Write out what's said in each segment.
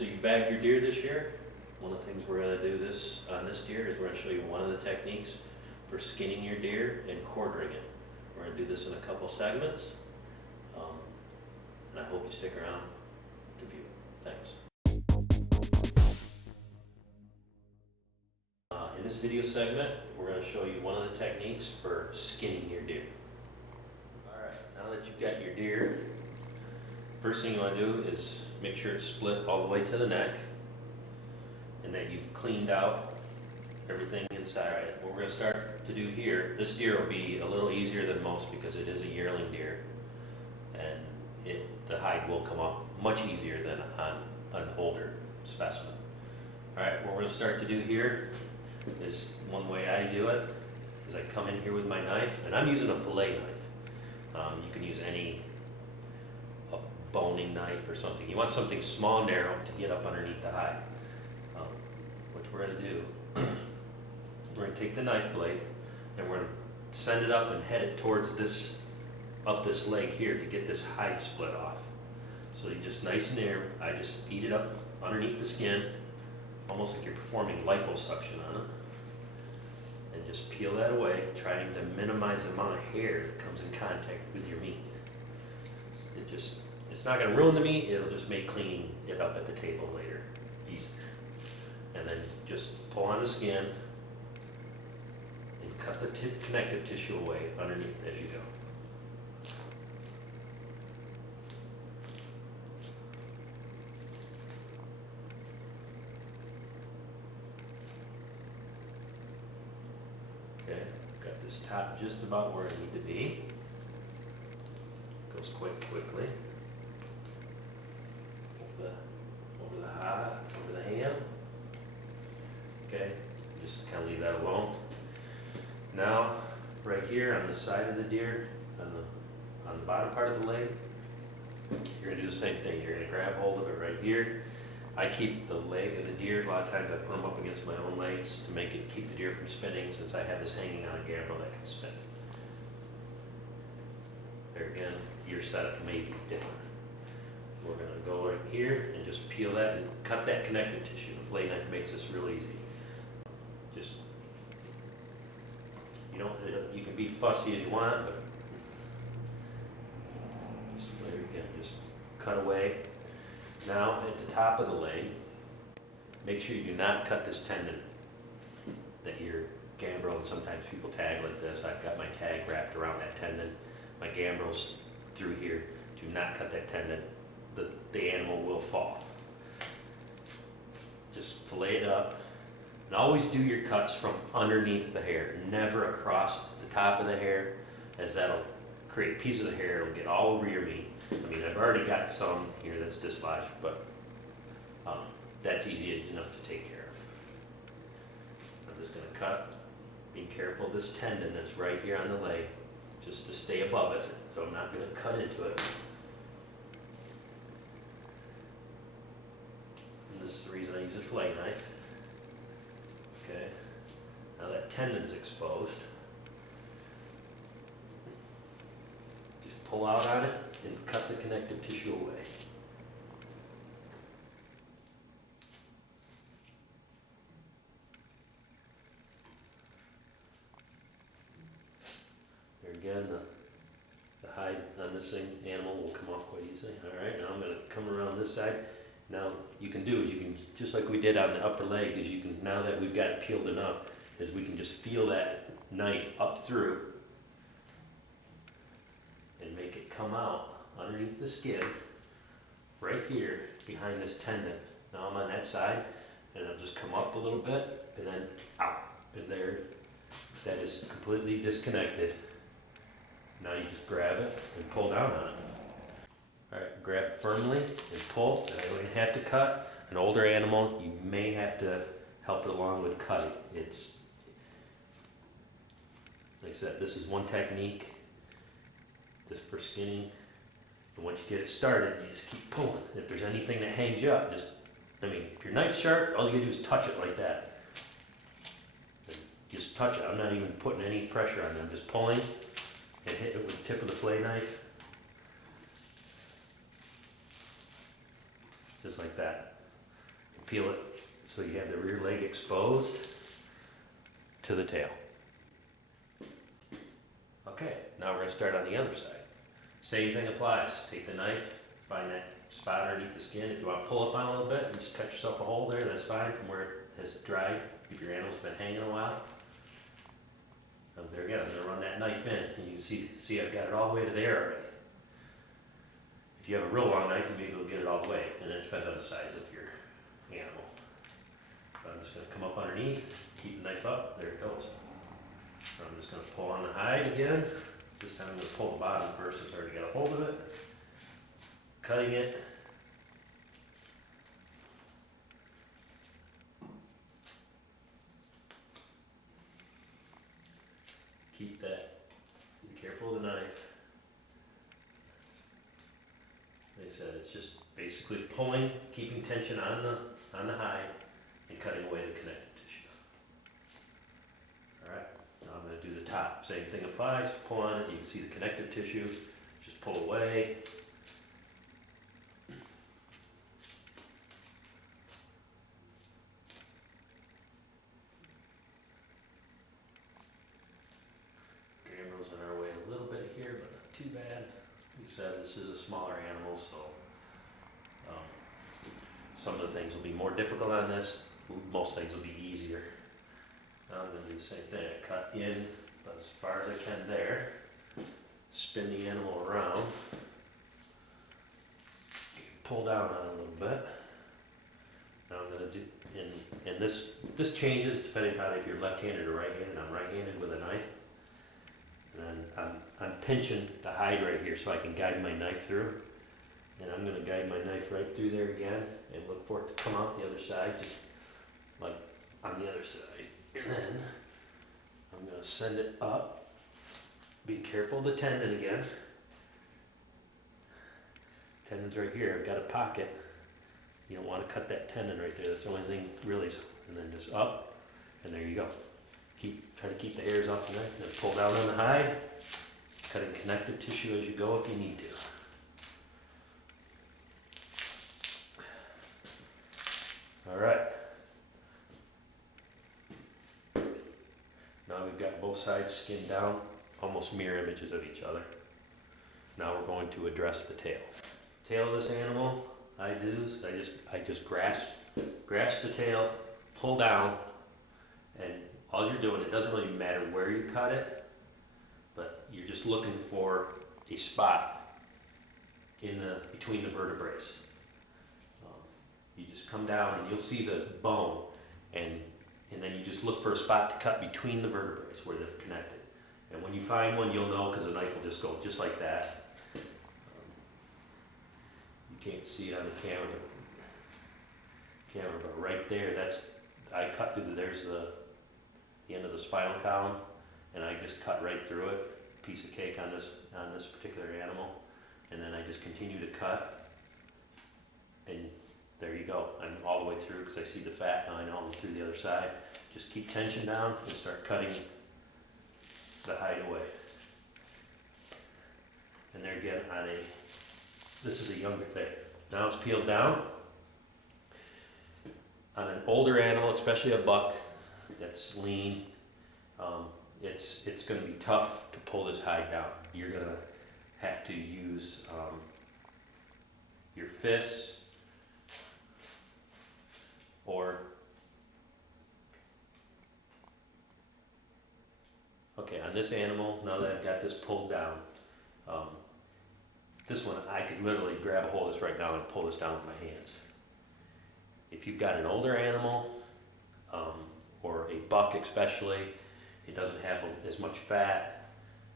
So you bagged your deer this year. One of the things we're gonna do on this deer is we're gonna show you one of the techniques for skinning your deer and quartering it. We're gonna do this in a couple segments. And I hope you stick around to view. Thanks. In this video segment, we're gonna show you one of the techniques for skinning your deer. All right, now that you've got your deer, first thing you wanna do is make sure it's split all the way to the neck and that you've cleaned out everything inside. Right, what we're gonna start to do here, this deer will be a little easier than most because it is a yearling deer, and the hide will come off much easier than on an older specimen. All right, what we're gonna start to do here is, one way I do it is I come in here with my knife, and I'm using a fillet knife. You can use a boning knife or something. You want something small, narrow to get up underneath the hide. What we're gonna do, we're gonna take the knife blade and we're gonna send it up and head it towards up this leg here to get this hide split off. So you just nice and narrow, I just feed it up underneath the skin, almost like you're performing liposuction on it. And just peel that away, trying to minimize the amount of hair that comes in contact with your meat. It's not gonna ruin the meat, it'll just make cleaning it up at the table later easier. And then just pull on the skin and cut the connective tissue away underneath as you go. Okay, got this top just about where I need to be. Goes quite quickly. Over the hide, over the hand. Okay, just kind of leave that alone. Now, right here on the side of the deer, on the bottom part of the leg, you're gonna do the same thing. You're gonna grab hold of it right here. I keep the leg of the deer, a lot of times I put them up against my own legs to keep the deer from spinning, since I have this hanging on a gambrel that can spin. There again, your setup may be different. We're gonna go right here and just peel that and cut that connective tissue. The fillet knife makes this real easy. Just, you can be fussy as you want, but just there again, just cut away. Now at the top of the leg, make sure you do not cut this tendon that your gambrel, and sometimes people tag like this. I've got my tag wrapped around that tendon. My gambrel's through here. Do not cut that tendon. The animal will fall. Just fillet it up. And always do your cuts from underneath the hair, never across the top of the hair, as that'll create a piece of the hair. It'll get all over your meat. I mean, I've already got some here that's dislodged, but that's easy enough to take care of. I'm just going to cut, being careful of this tendon that's right here on the leg, just to stay above it, so I'm not going to cut into it. And this is the reason I use a fillet knife. Okay, now that tendon's exposed. Just pull out on it and cut the connective tissue away. There again, the hide on this animal will come off quite easily. All right, now I'm going to come around this side. Now you can just like we did on the upper leg, now that we've got it peeled enough, is we can just feel that knife up through and make it come out underneath the skin, right here behind this tendon. Now I'm on that side, and I'll just come up a little bit, and then out, and there, that is completely disconnected. Now you just grab it and pull down on it. All right, grab firmly and pull. And I don't even have to cut. An older animal, you may have to help it along with cutting. It's, like I said, this is one technique just for skinning. And once you get it started, you just keep pulling. If there's anything that hangs you up, if your knife's sharp, all you gotta do is touch it like that. And just touch it. I'm not even putting any pressure on it. I'm just pulling and hit it with the tip of the fillet knife. Just like that. peel it so you have the rear leg exposed to the tail. Okay, now we're going to start on the other side. Same thing applies. Take the knife, find that spot underneath the skin. If you want to pull up on it a little bit and just cut yourself a hole there, that's fine from where it has dried. If your animal's been hanging a while. There again, I'm going to run that knife in, and you can see I've got it all the way to there already. If you have a real long knife, you may be able to get it all the way, and then it depends on the size of your animal. But I'm just going to come up underneath, keep the knife up, there it goes. I'm just going to pull on the hide again. This time I'm going to pull the bottom first since I already got a hold of it. Cutting it. Keep that. Be careful of the knife. Like I said, it's just basically pulling, keeping tension on the hide, and cutting away the connective tissue. All right. Now I'm going to do the top. Same thing applies. Pull on it. You can see the connective tissue. Just pull away. Camera's in our way a little bit here, but not too bad. Like I said, this is a smaller animal, so some of the things will be more difficult on this. Most things will be easier. Now I'm going to do the same thing. I cut in about as far as I can there. Spin the animal around. Pull down on it a little bit. Now I'm going to do, and this changes depending upon if you're left-handed or right-handed. I'm right-handed with a knife. And I'm pinching the hide right here so I can guide my knife through. And I'm going to guide my knife right through there again and look for it to come out the other side, just like on the other side. And then I'm going to send it up. Be careful of the tendon again. Tendon's right here. I've got a pocket. You don't want to cut that tendon right there. That's the only thing really. And then just up, and there you go. Try to keep the hairs off the knife. And then pull down on the hide. Cutting connective tissue as you go if you need to. All right. Now we've got both sides skinned down, almost mirror images of each other. Now we're going to address the tail. Tail of this animal, I just grasp the tail, pull down, and all you're doing, it doesn't really matter where you cut it, but you're just looking for a spot between the vertebrae. You just come down and you'll see the bone, and then you just look for a spot to cut between the vertebrae where they're connected. And when you find one, you'll know because the knife will just go just like that. You can't see it on the camera, but right there, I cut through there's the end of the spinal column, and I just cut right through it, piece of cake on this particular animal, and then I just continue to cut, and there you go. I'm all the way through because I see the fat. Now I know I'm through the other side. Just keep tension down and start cutting the hide away. And there again this is a younger thing. Now it's peeled down. On an older animal, especially a buck that's lean, it's going to be tough to pull this hide down. You're going to have to use your fists, okay, on this animal, now that I've got this pulled down, this one I could literally grab a hold of this right now and pull this down with my hands. If you've got an older animal, or a buck especially, it doesn't have as much fat,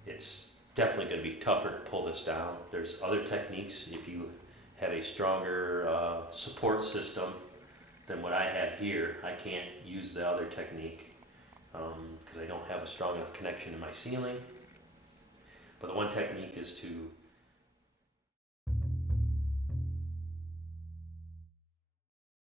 it's definitely going to be tougher to pull this down. There's other techniques if you have a stronger support system than what I have here. I can't use the other technique because I don't have a strong enough connection to my ceiling. But the one technique is to